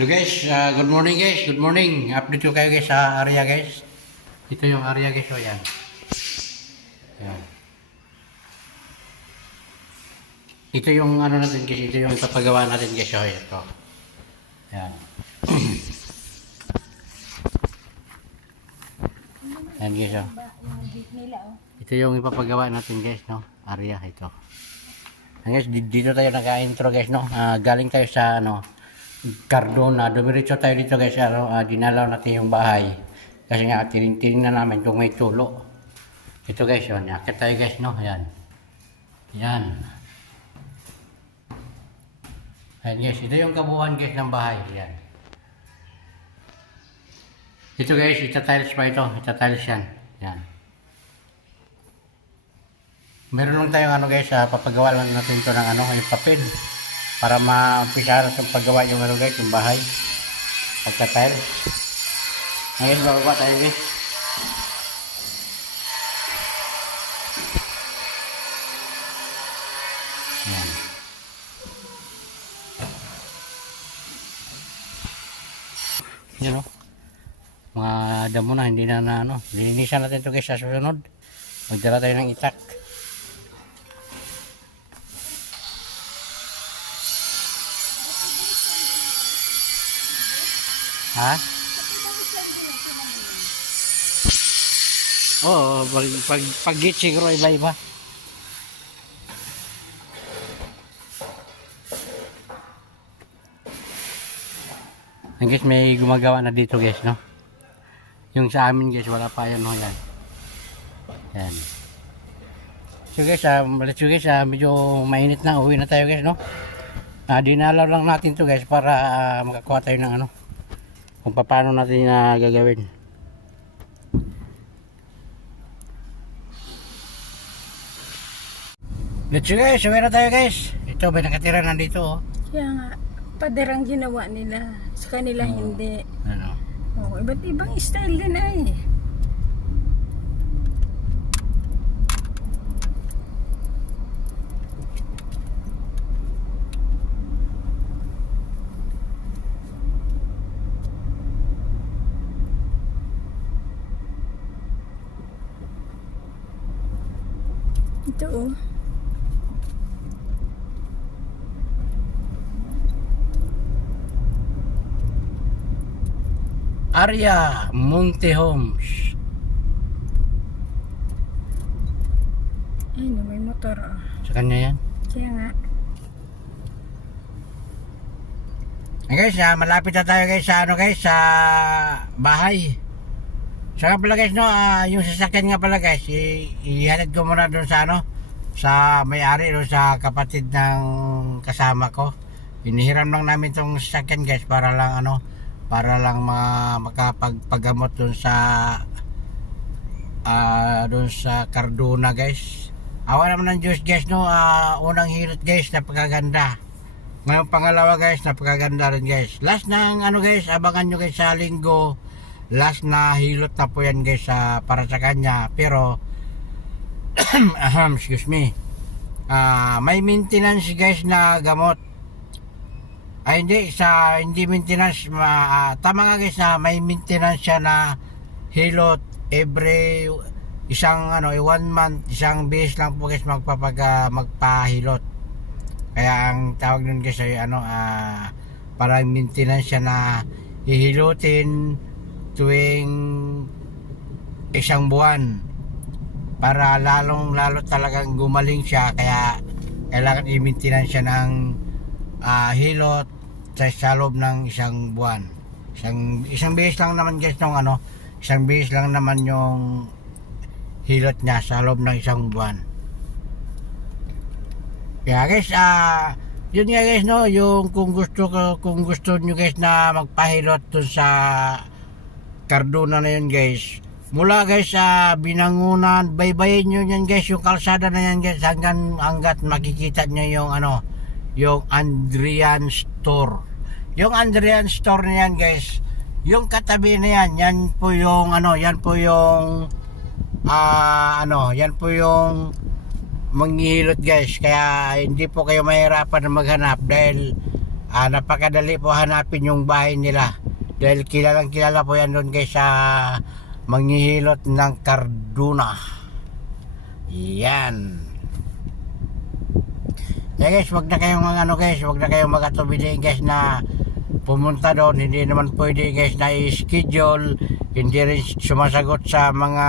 So guys, good morning guys, good morning. Update ko kayo guys sa area guys. Ito yung area guys, o yan. Yan. Ito yung ano natin guys, ito yung ipapagawa natin guys, o ito. Yan. Yan guys, o. Ito yung ipapagawa natin guys, no? Area ito. Yan guys, dito tayo naka-intro guys, no? Galing tayo sa ano, Cardona, dumiretso tayo dito guys, dinalaw natin yung bahay kasi nga tinignan namin kung may tulo. Ito guys, yun, akit tayo guys, no, yan yan yan guys, ito yung kabuuan guys ng bahay, yan ito guys, itatiles pa ito, itatiles yan, yan meron lang tayong ano guys, papagawa lang natin ito ng ano, yung papel para ma-umpisa sa paggawa yung ano guys, yung bahay pagka-tile. Ngayon bababa tayo guys. Yan. Yan o. Mga damo na, hindi na ano. Linisan natin ito guys sa susunod. Magdala tayo ng itak. Ha? Oo, pag-git siguro iba-iba. Guys, may gumagawa na dito guys, no? Yung sa amin guys, wala pa yan, no? Yan. Yan. So guys, medyo mainit na. Uwi na tayo guys, no? Dinalaw lang natin to guys para makakuha tayo ng ano. Kung paano natin gagawin. Let's go guys, uwi na tayo guys. Ito may nakatira nandito, oh. Kaya nga, paderang ginawa nila. Sa kanila hindi. Ano? Oo, iba't ibang style din ay. Ito oh. Area Monte Homes. Ay, no, may motor oh. Sa kanya yan. Kaya nga. Guys, malapit na tayo guys sa ano guys, sa bahay. Saka pala guys, no, yung sasakyan nga pala guys, ihatid ko muna doon sa ano, sa may-ari doon sa kapatid ng kasama ko. Inihiram lang namin tong sasakyan guys para lang ano, para lang makapagpagamot doon sa Cardona guys. Awa naman ng Diyos guys, no, unang hilot guys, napakaganda. Ngayon pangalawa guys, napakaganda rin guys. Last ng ano guys, abangan nyo guys sa linggo. Last na hilot na po yan guys para sa kanya. Pero excuse me, may maintenance guys na gamot. Ay hindi maintenance, tama nga guys, may maintenance siya na hilot every isang ano, 1 month, isang beses lang po guys magpahilot. Kaya ang tawag nun guys ay ano, para maintenance siya na hihilutin tuwing isang buwan para lalo talagang gumaling siya. Kaya kailangan i-maintenance siya ng hilot sa loob ng isang buwan. Isang beses lang naman guys nung ano, isang beses lang naman yung hilot niya sa loob ng isang buwan. Kaya guys, yun nga guys, no, yung kung gusto nyo guys na magpahilot dun sa Cardona na yun guys, mula guys sa Binangunan, baybayin nyo yan guys, yung kalsada na yan guys, hanggat makikita nyo yung ano, yung Andrian Store. Yung Andrian Store na yan guys, yung katabi na yan, yan po yung ano, yan po yung yan po yung manghihilot guys. Kaya hindi po kayo mahirapan na maghanap dahil napakadali po hanapin yung bahay nila. Dahil kilalang kilala po yan doon guys sa manghihilot ng Cardona. Yan. Kaya guys, wag na kayong wag na kayong magatubili guys na pumunta doon. Hindi naman pwede guys na i-schedule. Hindi rin sumasagot sa mga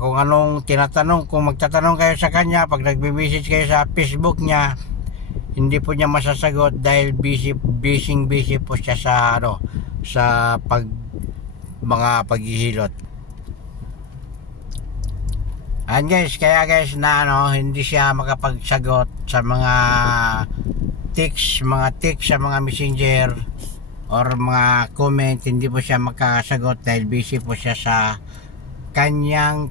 kung anong tinatanong. Kung magtatanong kayo sa kanya, pag nagbibisit kayo sa Facebook niya, hindi po niya masasagot dahil busy po siya sa sa mga paghihilot. And guys, kaya guys na hindi siya makapagsagot sa mga text sa mga messenger or mga comment. Hindi po siya makasagot dahil busy po siya sa kanyang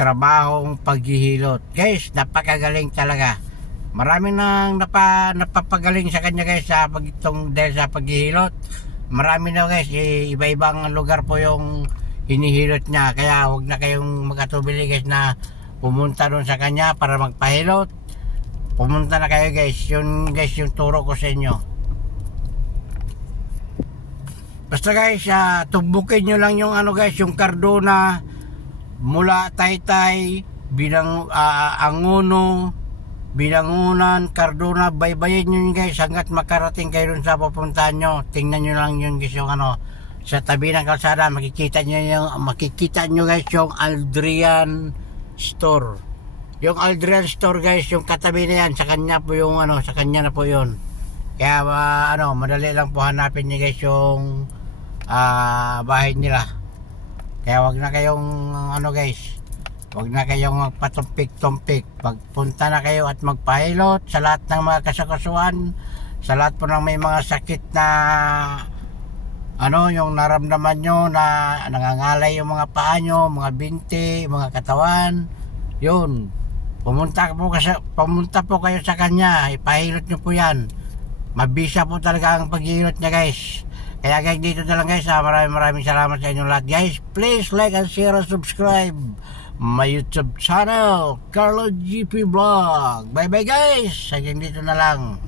trabahong paghihilot. Guys, napakagaling talaga. Marami nang napapagaling sa kanya guys dahil sa paghihilot. Marami na guys, iba-ibang lugar po yung hinihilot niya. Kaya huwag na kayong makatubili guys na pumunta doon sa kanya para magpahilot. Pumunta na kayo guys. Yun guys yung turo ko sa inyo. Basta guys, tumbukin nyo lang yung guys, yung Cardona mula Taytay, Angono, Binangunan, Cardona, baybayin nyo guys hanggat makarating kayo dun sa pupuntahan nyo. Tingnan nyo lang yun guys yung sa tabi ng kalsada, makikita nyo guys yung Aldrian Store. Yung Aldrian Store guys, yung katabi na yan, sa kanya po yung sa kanya na po yun. Kaya madali lang po hanapin nyo guys yung bahay nila. Kaya wag na kayong guys, wag na kayong magpatumpik-tumpik. Pagpunta na kayo at magpahilot sa lahat ng mga kasakasuan, sa lahat po ng may mga sakit na yung naramdaman nyo na nangangalay yung mga paa nyo, mga binti, mga katawan, yun, pumunta po kayo sa kanya, ipahilot nyo po yan. Mabisa po talaga ang paghihilot niya guys. Kaya guys, dito na lang guys, maraming salamat sa inyong lahat guys. Please like and share and subscribe my YouTube channel, Carlo GP Vlog. Bye bye guys, hanggang dito na lang.